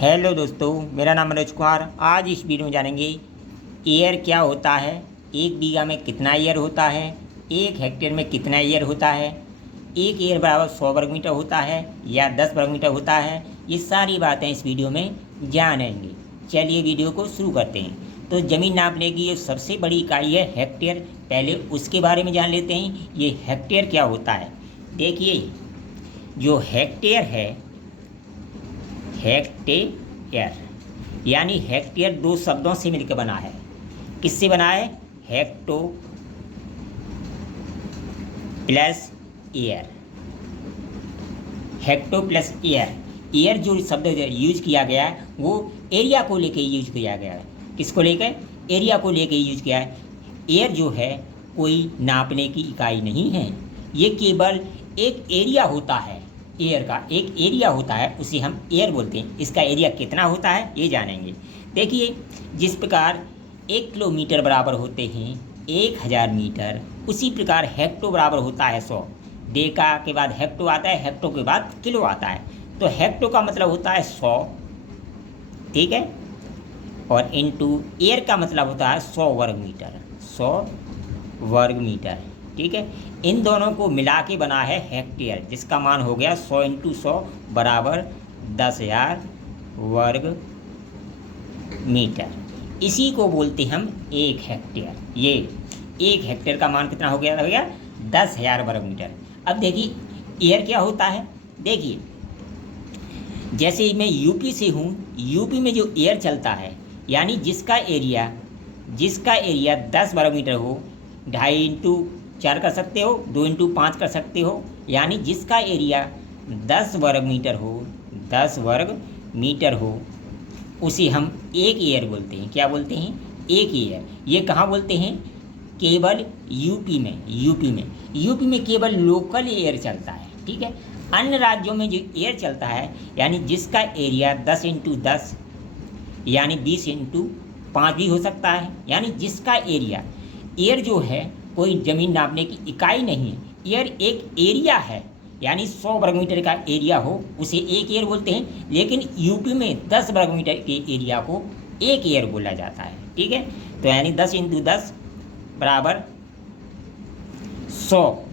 Hello दोस्तों, मेरा नाम मनोज कुमार। आज इस वीडियो में जानेंगे एयर क्या होता है, एक बीघा में कितना एयर होता है, एक हेक्टेयर में कितना एयर होता है, एक एयर बराबर 100 वर्ग मीटर होता है या 10 वर्ग मीटर होता है। ये सारी बातें इस वीडियो में जानेंगे। चलिए वीडियो को शुरू करते हैं। तो ज़मीन नापने की ये सबसे बड़ी इकाई है हेक्टेयर। पहले उसके बारे में जान लेते हैं, ये हेक्टेयर क्या होता है। देखिए, जो हेक्टेयर है, हेक्टेयर यानी हेक्टेयर दो शब्दों से मिलकर बना है। किससे बना है? Hecto plus air. Hecto plus air. Air जो शब्द यूज किया गया है वो एरिया को लेके यूज किया गया है। किसको लेकर? एरिया को लेके यूज किया है। एयर जो है कोई नापने की इकाई नहीं है, ये केवल एक एरिया होता है। एयर का एक एरिया होता है, उसे हम एयर बोलते हैं। इसका एरिया कितना होता है ये जानेंगे। देखिए, जिस प्रकार 1 किलोमीटर बराबर होते हैं 1000 मीटर, उसी प्रकार हेक्टो बराबर होता है 100। डेका के बाद हेक्टो आता है, हेक्टो के बाद किलो आता है। तो हेक्टो का मतलब होता है 100, ठीक है, और इनटू एयर का मतलब होता है 100 वर्ग मीटर, 100 वर्ग मीटर, ठीक है। इन दोनों को मिला के बना है हेक्टेयर, जिसका मान हो गया 100 × 100 बराबर 10,000 वर्ग मीटर। इसी को बोलते हम एक हेक्टेयर। ये एक हेक्टेयर का मान कितना हो गया 10,000 वर्ग मीटर। अब देखिए एयर क्या होता है। देखिए, जैसे मैं यूपी से हूँ, यूपी में जो एयर चलता है यानी जिसका एरिया 10 वर्ग मीटर हो, 2.5 × 4 कर सकते हो, 2 × 5 कर सकते हो, यानी जिसका एरिया 10 वर्ग मीटर हो, 10 वर्ग मीटर हो, उसे हम एक एयर बोलते हैं। क्या बोलते हैं? एक एयर। ये कहाँ बोलते हैं? केवल यूपी में केवल लोकल एयर चलता है, ठीक है। अन्य राज्यों में जो एयर चलता है यानी जिसका एरिया 10 × 10 यानी 20 × 5 भी हो सकता है, यानी जिसका एरिया, एयर जो है कोई ज़मीन नापने की इकाई नहीं है। एयर एक एरिया है, यानी 100 वर्ग मीटर का एरिया हो उसे एक एयर बोलते हैं। लेकिन यूपी में 10 वर्ग मीटर के एरिया को एक एयर बोला जाता है, ठीक है। तो यानी 10 × 10 बराबर 100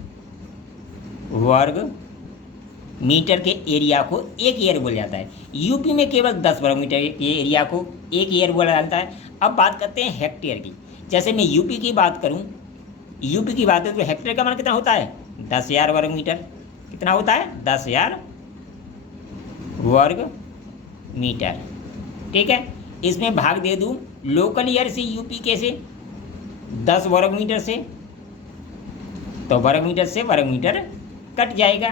वर्ग मीटर के एरिया को एक एयर बोला जाता है। यूपी में केवल 10 वर्ग मीटर के एरिया को एक एयर बोला जाता है। अब बात करते हैं हेक्टेयर की। जैसे मैं यूपी की बात करूं, तो हेक्टेयर का मान कितना होता है? 10,000 वर्ग मीटर। कितना होता है? 10,000 वर्ग मीटर, ठीक है। इसमें भाग दे दूं लोकल एयर से यूपी के से 10 वर्ग मीटर से, तो वर्ग मीटर से वर्ग मीटर कट जाएगा,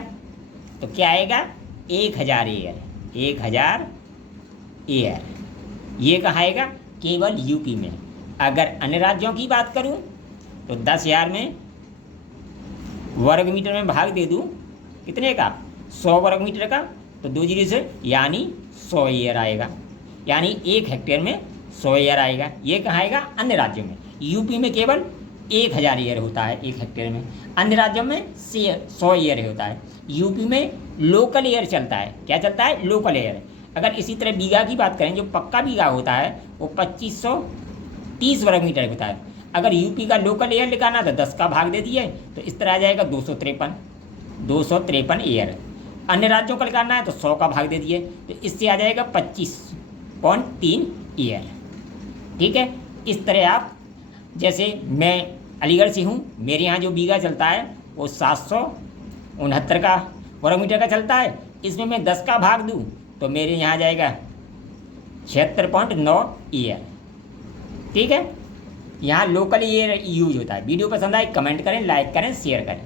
तो क्या आएगा? 1000 एयर। 1000 एयर ये कहाँ आएगा? केवल यूपी में। अगर अन्य राज्यों की बात करूं तो 10,000 में वर्ग मीटर में भाग दे दूं कितने का? 100 वर्ग मीटर का, तो 2 जीरो से यानी 100 एयर आएगा। यानी एक हेक्टेयर में 100 एयर आएगा। ये कहाँ आएगा? अन्य राज्यों में। यूपी में केवल 1000 एयर होता है एक हेक्टेयर में, अन्य राज्यों में 100 एयर होता है। यूपी में लोकल एयर चलता है। क्या चलता है? Local air. अगर इसी तरह बीघा की बात करें, जो पक्का बीघा होता है वो 2530 वर्ग मीटर होता है। अगर यूपी का लोकल एयर निकालना तो 10 का भाग दे दिए, तो इस तरह आ जाएगा 253 एयर। अन्य राज्यों का निकालना है तो 100 का भाग दे दिए, तो इससे आ जाएगा 25.3 एयर, ठीक है। इस तरह आप, जैसे मैं अलीगढ़ से हूँ, मेरे यहाँ जो बीघा चलता है वो 769 का वर्ग मीटर का चलता है। इसमें मैं 10 का भाग दूँ तो मेरे यहाँ जाएगा 76.9 एयर, ठीक है। यहाँ लोकल एयर यूज होता है। वीडियो पसंद आए कमेंट करें, लाइक करें, शेयर करें।